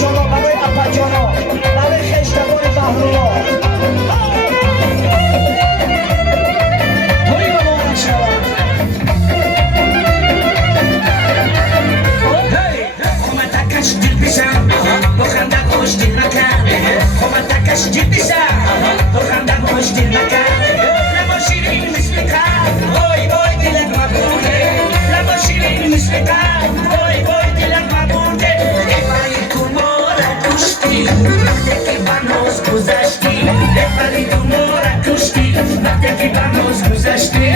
جانا برای اپا جانا برای خشتگان بهرونا توی مبارک شود خمتکش دل بشم با خنده خوش دل مکن خمتکش دل بشم با خنده خوش دل مکن لما شیرین مثل قد وای وای دلت مبروده لما شیرین مثل قد وای وای دلت مبروده افری تو ما را کشتی وقتی که بناز گذشتی افری تو ما را کشتی وقتی که بناز گذشتی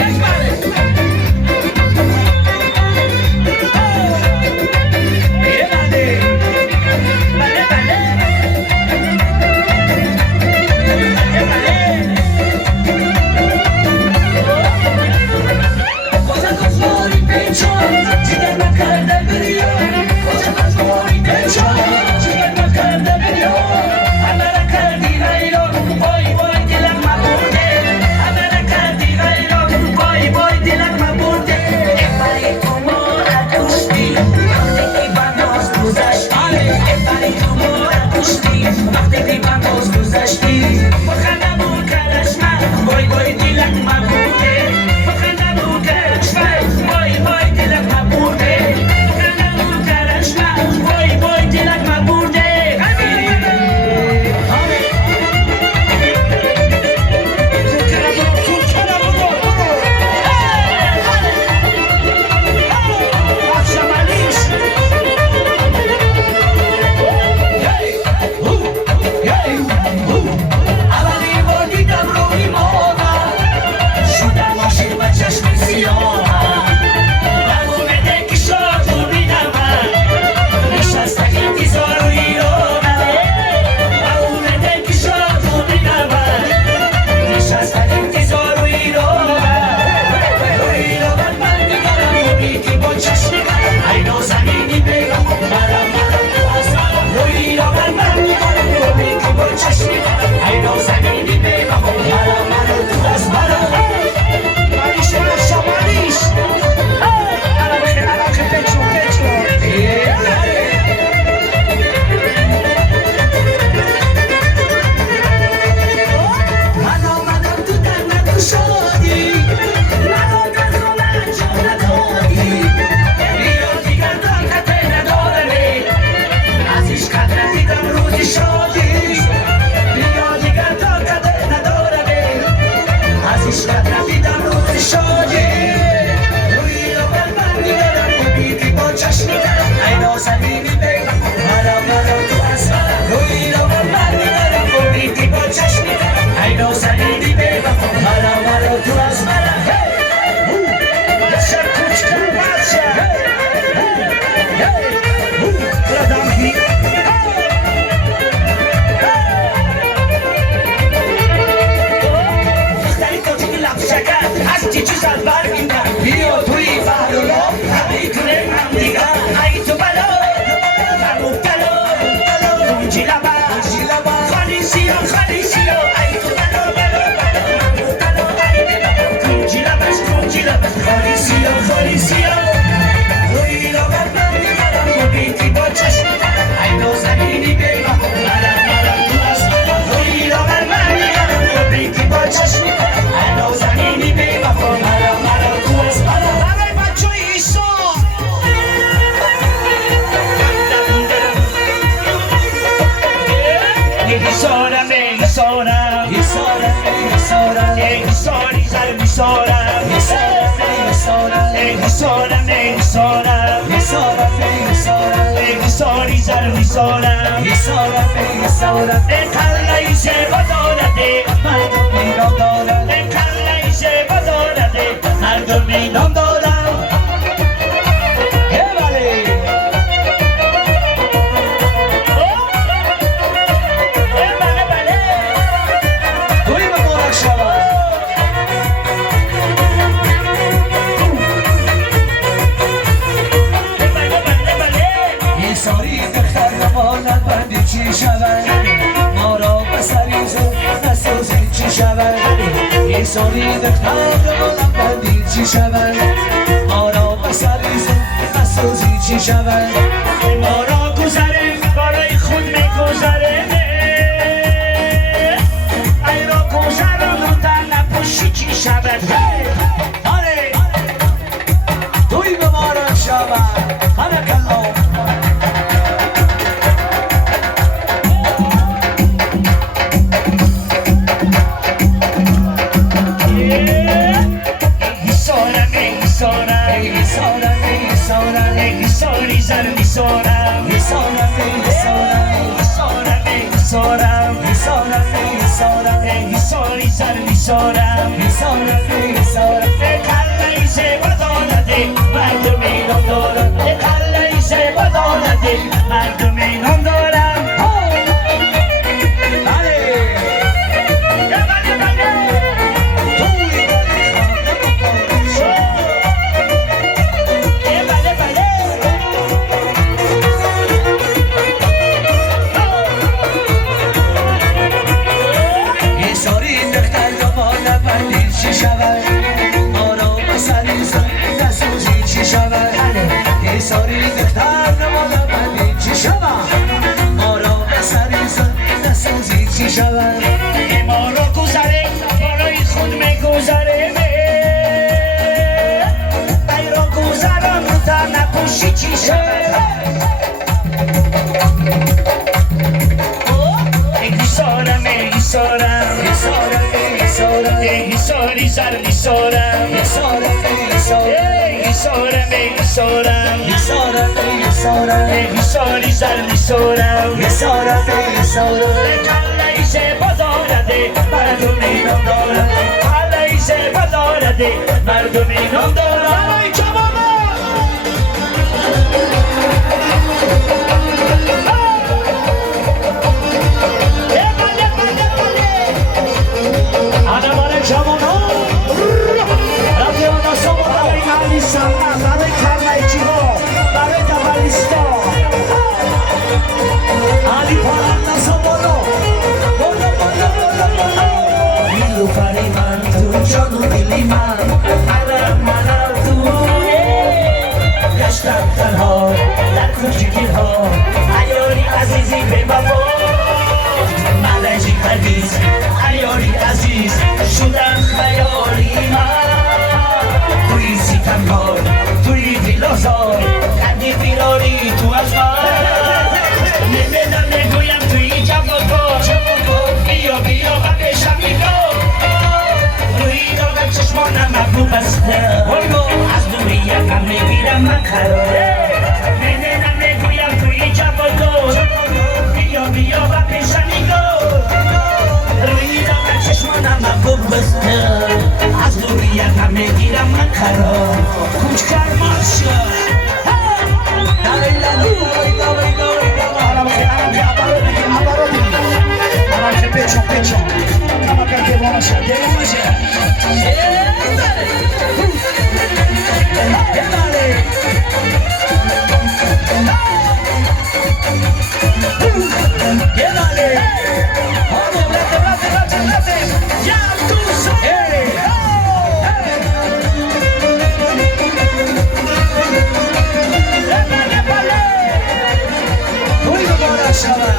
سالی دختر مالم بندی چی شود ما را بسریز مسوزی چی شود ما را گذره برای خود میسارم کله زیبا دارده مردم اینان دارم کله زیبا دارده مردم اینان دارم ساری دختر نمالا بندی چی شود آرام سری زن نسازی چی شود ما رو گذره برای خود میگذره ای رو گذرم رو تا نپوشی چی شود ایسارم ایساری زر ایسارم ایساری زر ایسارم کله زیبا دارده مردم اینان دارم کله زیبا دارده مردم اینان دارم ای جوانا Adamlar camona Radyona sobona برای سمت برای کرنایچی ها برای دبلیستا Ali paranda sobona Bola bola bola bola نیلوفر من تو جان و دلی من مرم تو گشتم تنها در کوچگی‌ها عیاری عزیزی به وفا ملجی پردیز عیاری عزیز شدم خیالی من توی ستمکار توی دلازار کردی فراری تو از من نمیدم نگویم توی جوابا بیا بیا و پیشم نگاه روی دارم چشمانم ابرو بسته از دوری یکم میگیرم من قراره نمیدم نگویم توی جوابا بیا بیا و پیشم نگاه روی دارم چشمانم ابرو بسته از دوری یکم میگیرم من قرار کوچ کر ماشا Pecho, vamos a que vamos a ya tú sabes.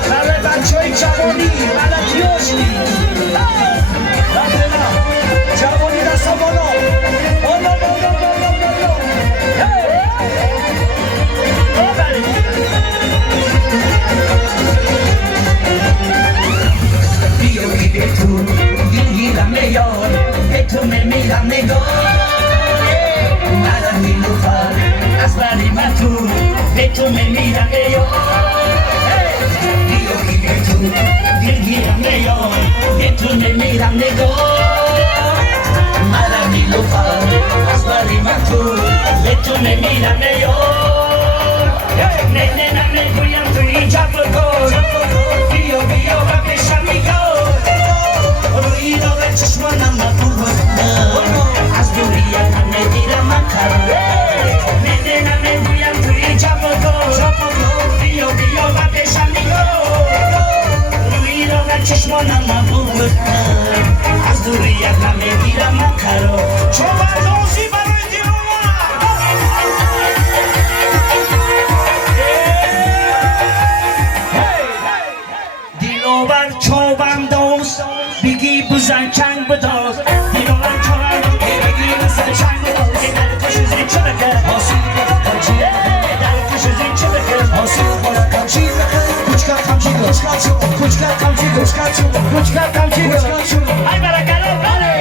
برای بچه‌های جوانی ملکیاشی جوانی دستا بالا بالا بالا بالا بیا به تو دیدم میار به تو میمیرم نگاه مرا نیلوفر از بری من تو به تو میمیرم میار بیا به تو دلگیرم میار به تو میمیرم نگاه مرا نیلوفر از بری من تو به تو میمیرم میار نه نه نه نگویم توی جوابا بیا بیا و پیشم نگاه روی داغ چشمانم نبور از دوری یکم نگیرم من قراره نه نه نه نگویم توی جوابا بیا بیا و پیشم نگاه روی داغ چشمانم نبور از دوری یکم نگیرم من قرار چون بردازی برای دینوبر چوبم دوست بگی بزن چنگ بداز دینوبر چوبم بگی بزن چنگ بداز در کش زین چه بکر حاصل کنم کمچی در کش زین چه بکر حاصل کنم کمچی کوچکر کمچی کوچکر کمچی کوچکر کمچی ای برکلا بله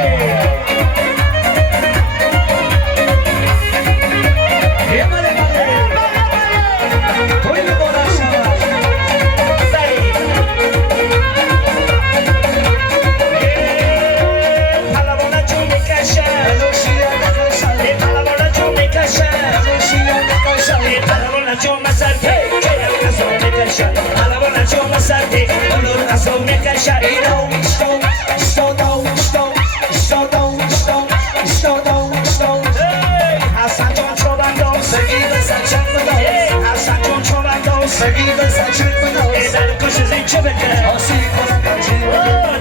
Alabana choma sarte, olor a sol me cacha. Hasan John Chobando, Hasan John Chobando, Dar koşu zen çöbeke,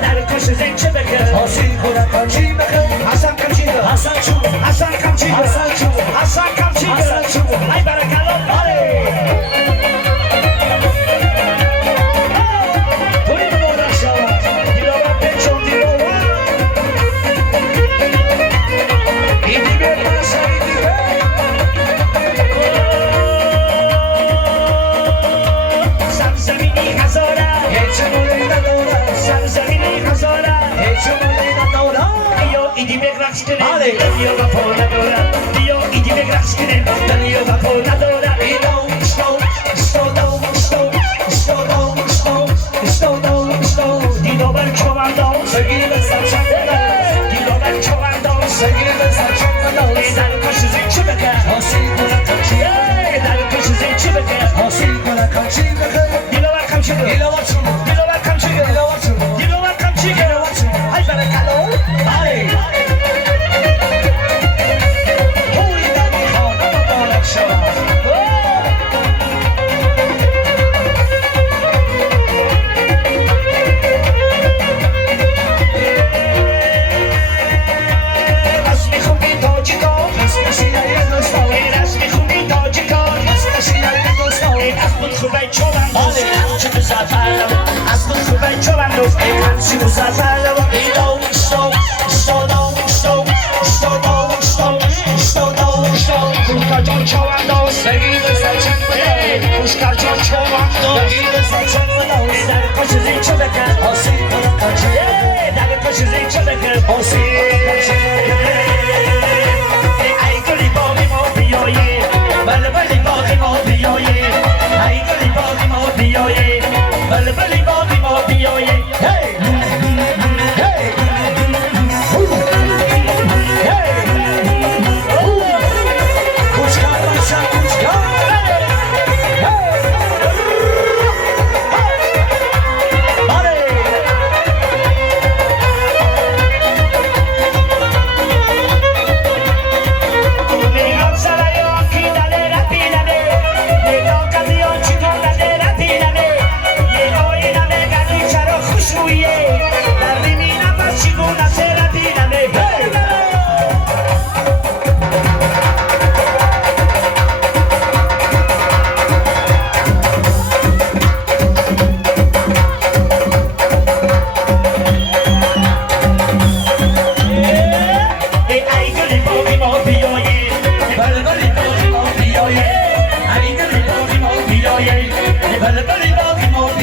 dar koşu zen çöbeke. Hasan Kamçıgı, Hasan Kamçıgı, Hasan Kamçıgı. Ay barakalo, hadi. Io va ponadora, io i di graskine, io va ponadora. Di dover chovando, di dover chovando, e dal koşu zen çöbeke, dal koşu zen çöbeke. Di dover kamçıgı, di dover kamçıgı, di dover kamçıgı. Ay barakalo, hadi.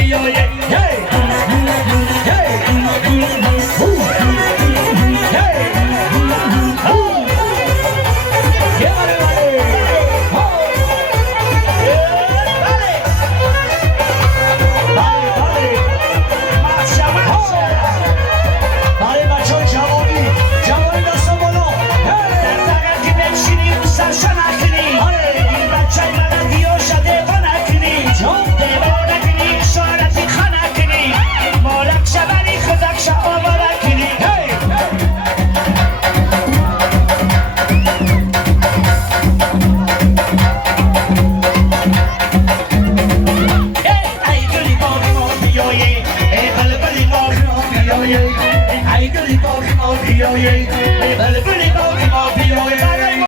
Yo,